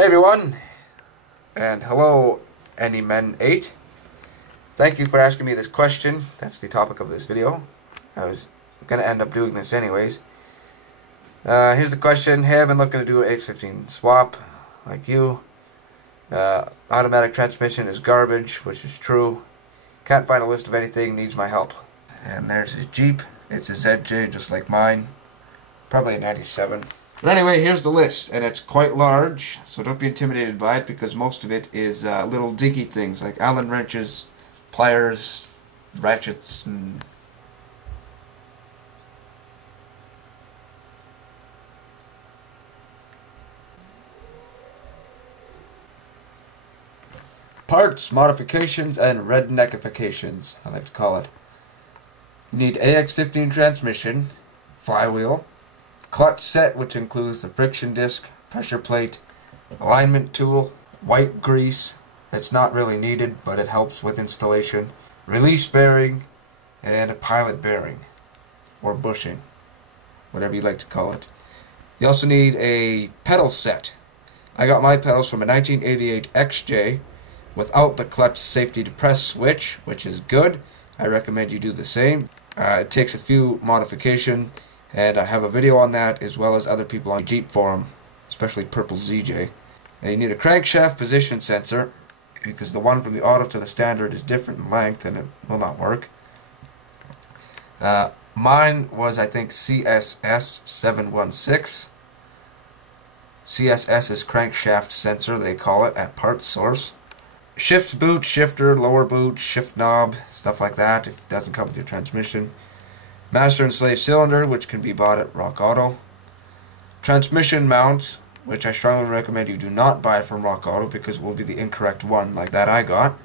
Hey everyone, and hello AnyMen8. Thank you for asking me this question. That's the topic of this video. I was going to end up doing this anyways. Here's the question. Hey, I've been looking to do an AX15 swap, like you. Automatic transmission is garbage, which is true. Can't find a list of anything, needs my help. And there's his Jeep. It's a ZJ, just like mine. Probably a 97. But anyway, here's the list, and it's quite large, so don't be intimidated by it, because most of it is little dinky things, like Allen wrenches, pliers, ratchets, and parts, modifications, and redneckifications, I like to call it. You need AX15 transmission, flywheel, clutch set, which includes the friction disc, pressure plate, alignment tool, white grease, that's not really needed, but it helps with installation, release bearing, and a pilot bearing, or bushing, whatever you like to call it. You also need a pedal set. I got my pedals from a 1988 XJ without the clutch safety depress switch, which is good. I recommend you do the same. It takes a few modifications, and I have a video on that, as well as other people on Jeep forum, especially Purple ZJ. And you need a crankshaft position sensor, because the one from the auto to the standard is different in length, and it will not work. Mine was, I think, CSS716. CSS is crankshaft sensor, they call it, at Parts Source. Shift boot, shifter, lower boot, shift knob, stuff like that, if it doesn't come with your transmission. Master and slave cylinder, which can be bought at Rock Auto. Transmission mount, which I strongly recommend you do not buy from Rock Auto, because it will be the incorrect one, like that I got.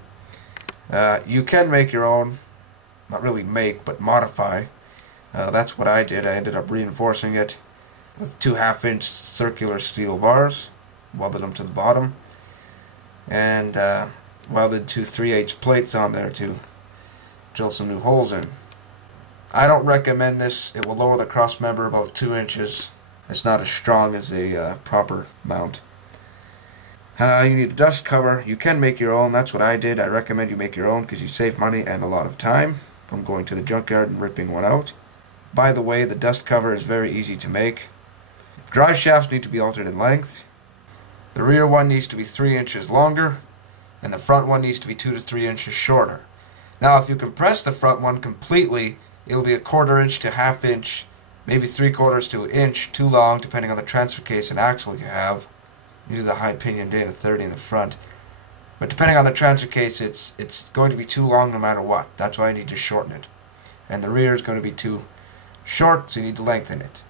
You can make your own, not really make, but modify. That's what I did. I ended up reinforcing it with 2 half-inch circular steel bars, welded them to the bottom, and welded 2 3/8 plates on there to drill some new holes in. I don't recommend this. It will lower the cross member about 2 inches. It's not as strong as a proper mount. You need a dust cover. You can make your own. That's what I did. I recommend you make your own because you save money and a lot of time from going to the junkyard and ripping one out. By the way, the dust cover is very easy to make. Drive shafts need to be altered in length. The rear one needs to be 3 inches longer, and the front one needs to be 2 to 3 inches shorter. Now, if you compress the front one completely, it'll be a 1/4 inch to 1/2 inch, maybe 3/4 to 1 inch too long, depending on the transfer case and axle you have. Usually the high pinion data 30 in the front. But depending on the transfer case, it's going to be too long no matter what. That's why you need to shorten it. And the rear is going to be too short, so you need to lengthen it.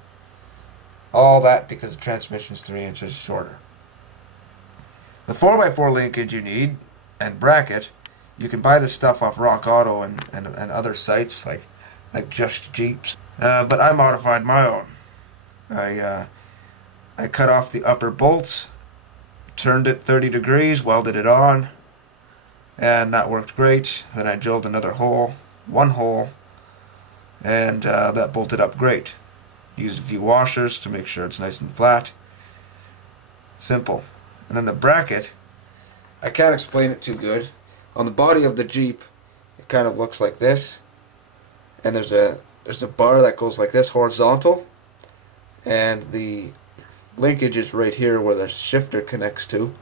All that because the transmission is 3 inches shorter. The 4x4 linkage you need, and bracket, you can buy this stuff off Rock Auto and other sites like Just Jeeps. But I modified my own. I cut off the upper bolts, turned it 30 degrees, welded it on, and that worked great. Then I drilled another hole, 1 hole, and that bolted up great. Used a few washers to make sure it's nice and flat. Simple. And then the bracket, I can't explain it too good. On the body of the Jeep, it kind of looks like this, and there's a bar that goes like this, horizontal, and the linkage is right here where the shifter connects to.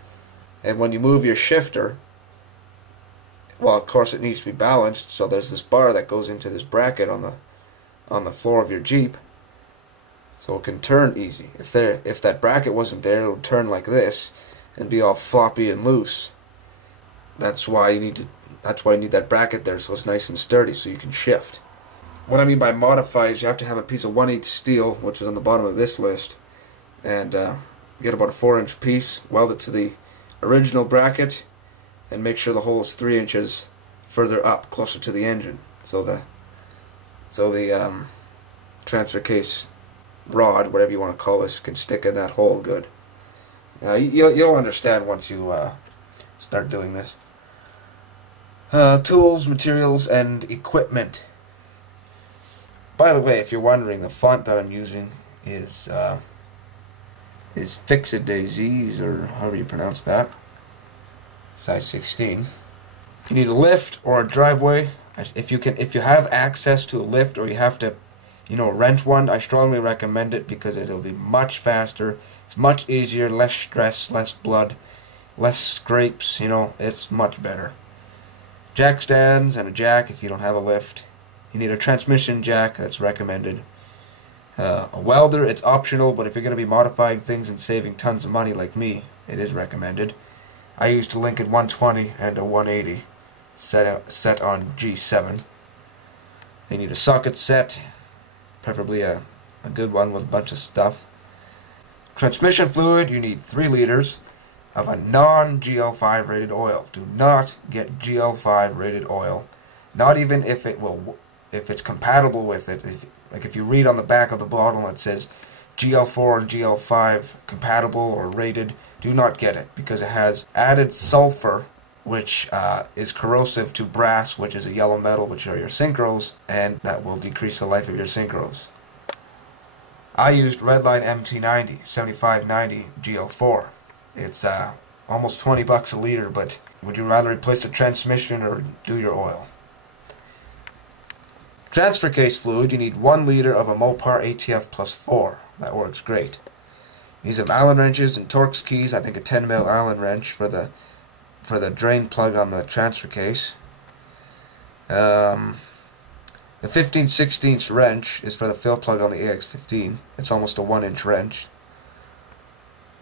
And when you move your shifter, well, of course it needs to be balanced, so there's this bar that goes into this bracket on the floor of your Jeep, so it can turn easy. If that bracket wasn't there, it would turn like this and be all floppy and loose. That's why you need that bracket there, so it's nice and sturdy, so you can shift. What I mean by modify is you have to have a piece of 1/8 steel, which is on the bottom of this list, and get about a 4-inch piece, weld it to the original bracket, and make sure the hole is 3 inches further up, closer to the engine, so the transfer case rod, whatever you want to call this, can stick in that hole good. You'll understand once you start doing this. Tools, materials, and equipment. By the way, if you're wondering, the font that I'm using is is AX15 or however you pronounce that. Size 16. You need a lift or a driveway. If you have access to a lift or you have to, rent one, I strongly recommend it because it'll be much faster. It's much easier, less stress, less blood, less scrapes. It's much better. Jack stands and a jack if you don't have a lift. You need a transmission jack, that's recommended. A welder, it's optional, but if you're going to be modifying things and saving tons of money like me, it is recommended. I used a Lincoln 120 and a 180 set on G7. You need a socket set, preferably a good one with a bunch of stuff. Transmission fluid, you need 3 liters of a non-GL5 rated oil. Do not get GL5 rated oil, not even if it's compatible with it. If you read on the back of the bottle it says GL4 and GL5 compatible or rated, do not get it because it has added sulfur, which is corrosive to brass, which is a yellow metal, which are your synchros, and that will decrease the life of your synchros. I used Redline MT90 7590 GL4. It's almost 20 bucks a liter, but would you rather replace the transmission or do your oil? Transfer case fluid, you need 1 liter of a Mopar ATF plus 4. That works great. You need some Allen wrenches and Torx keys. I think a 10mm Allen wrench for the drain plug on the transfer case. The 15/16 wrench is for the fill plug on the AX15. It's almost a 1-inch wrench.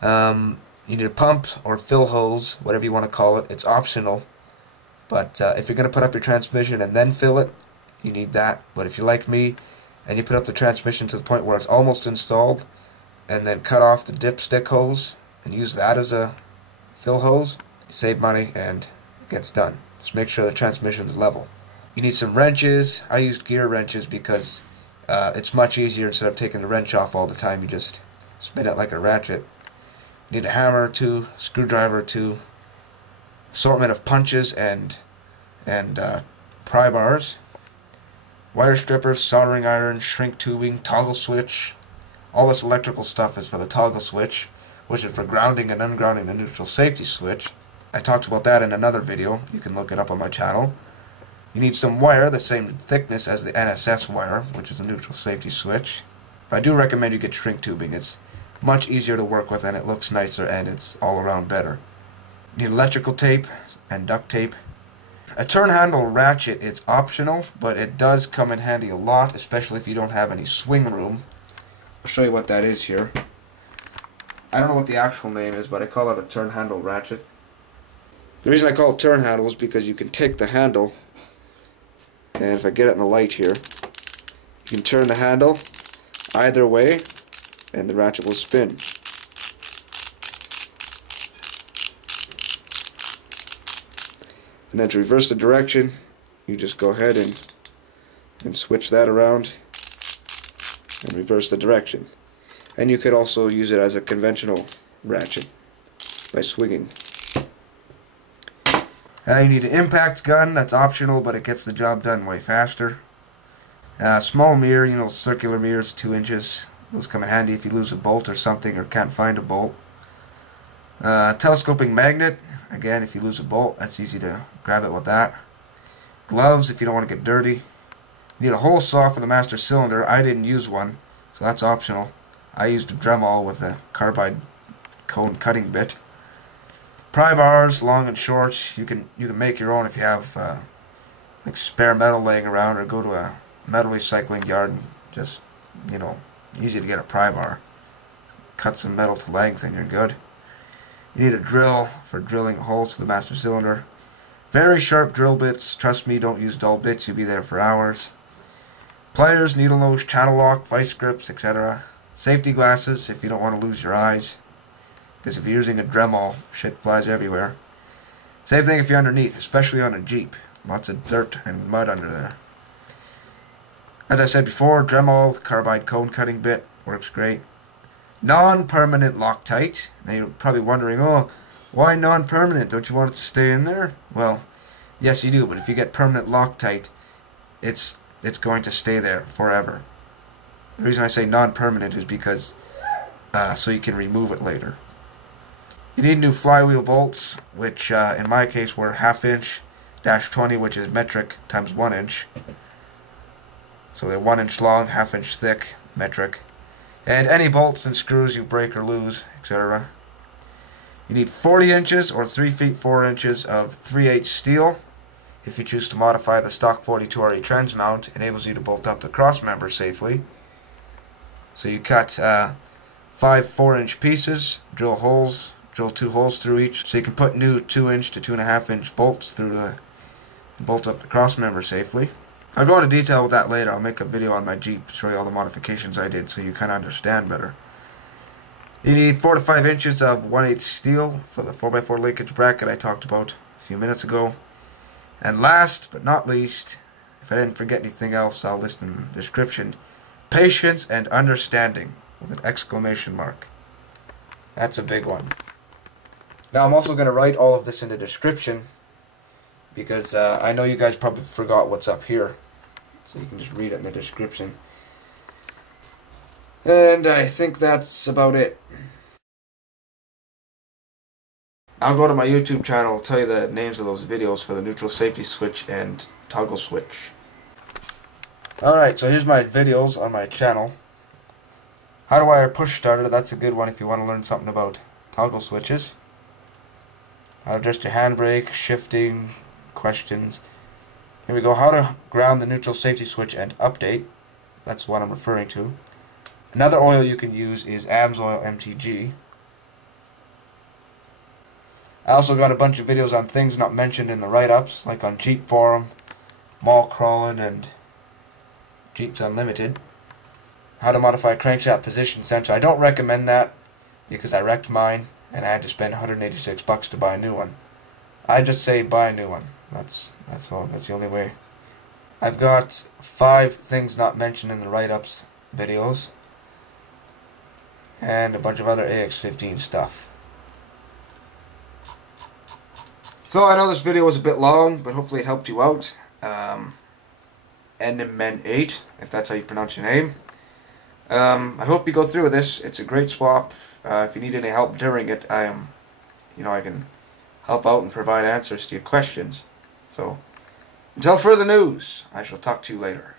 You need a pump or fill hose, whatever you want to call it. It's optional, but if you're going to put up your transmission and then fill it, you need that. But if you're like me and you put up the transmission to the point where it's almost installed and then cut off the dipstick hose and use that as a fill hose, you save money and it gets done. Just make sure the transmission is level. You need some wrenches. I used gear wrenches because it's much easier. Instead of taking the wrench off all the time, you just spin it like a ratchet. You need a hammer or 2, screwdriver or 2, assortment of punches and pry bars, wire strippers, soldering iron, shrink tubing, toggle switch. All this electrical stuff is for the toggle switch, which is for grounding and ungrounding the neutral safety switch. I talked about that in another video. You can look it up on my channel. You need some wire the same thickness as the NSS wire, which is the neutral safety switch. But I do recommend you get shrink tubing. It's much easier to work with and it looks nicer and it's all around better. You need electrical tape and duct tape. A turn handle ratchet is optional, but it does come in handy a lot, especially if you don't have any swing room. I'll show you what that is here. I don't know what the actual name is, but I call it a turn handle ratchet. The reason I call it turn handle is because you can take the handle, and if I get it in the light here, you can turn the handle either way and the ratchet will spin. And then to reverse the direction, you just go ahead and switch that around and reverse the direction. And you could also use it as a conventional ratchet by swinging. Now you need an impact gun. That's optional, but it gets the job done way faster. Small mirror, circular mirrors, 2 inches. Those come in handy if you lose a bolt or something or can't find a bolt. Telescoping magnet. Again, if you lose a bolt, that's easy to grab it with that. Gloves if you don't want to get dirty. You need a hole saw for the master cylinder. I didn't use one, so that's optional. I used a Dremel with a carbide cone cutting bit. Pry bars, long and short. You can make your own if you have like spare metal laying around, or go to a metal recycling yard and just, easy to get a pry bar. Cut some metal to length and you're good. You need a drill for drilling holes to the master cylinder. Very sharp drill bits. Trust me, don't use dull bits. You'll be there for hours. Pliers, needle nose, channel lock, vice grips, etc. Safety glasses if you don't want to lose your eyes, because if you're using a Dremel, shit flies everywhere. Same thing if you're underneath, especially on a Jeep. Lots of dirt and mud under there. As I said before, Dremel with carbide cone cutting bit works great. Non-permanent Loctite. Now you're probably wondering, oh, why non-permanent? Don't you want it to stay in there? Well, yes you do, but if you get permanent Loctite, it's going to stay there forever. The reason I say non-permanent is because so you can remove it later. You need new flywheel bolts, which in my case were 1/2 inch -20, which is metric times 1 inch. So they're 1 inch long, 1/2 inch thick, metric. And any bolts and screws you break or lose, etc. You need 40 inches or 3 feet 4 inches of 3/8 steel. If you choose to modify the stock 42RE trans mount, it enables you to bolt up the cross member safely. So you cut 5 4-inch pieces, drill 2 holes through each, so you can put new 2-inch to 2.5 inch bolts through to bolt up the cross member safely. I'll go into detail with that later. I'll make a video on my Jeep to show you all the modifications I did so you kind of understand better. You need 4 to 5 inches of 1/8 steel for the 4x4 linkage bracket I talked about a few minutes ago. And last but not least, if I didn't forget anything else, I'll list in the description, patience and understanding with an exclamation mark. That's a big one. Now I'm also going to write all of this in the description because I know you guys probably forgot what's up here. So you can just read it in the description. And I think that's about it. I'll go to my YouTube channel, tell you the names of those videos for the neutral safety switch and toggle switch. Alright, so here's my videos on my channel. How to wire a push starter, that's a good one if you want to learn something about toggle switches. How to adjust your handbrake, shifting, questions. Here we go, how to ground the neutral safety switch and update. That's what I'm referring to. Another oil you can use is AMSOIL MTG. I also got a bunch of videos on things not mentioned in the write-ups, like on Jeep Forum, Mall Crawling, and Jeeps Unlimited. How to modify crankshaft position sensor. I don't recommend that because I wrecked mine and I had to spend $186 to buy a new one. I just say buy a new one. That's all. That's the only way. I've got 5 things not mentioned in the write-ups videos and a bunch of other AX15 stuff. So I know this video was a bit long, but hopefully it helped you out. Enderman8, if that's how you pronounce your name. I hope you go through with this. It's a great swap. If you need any help during it, I can help out and provide answers to your questions. So, until further news, I shall talk to you later.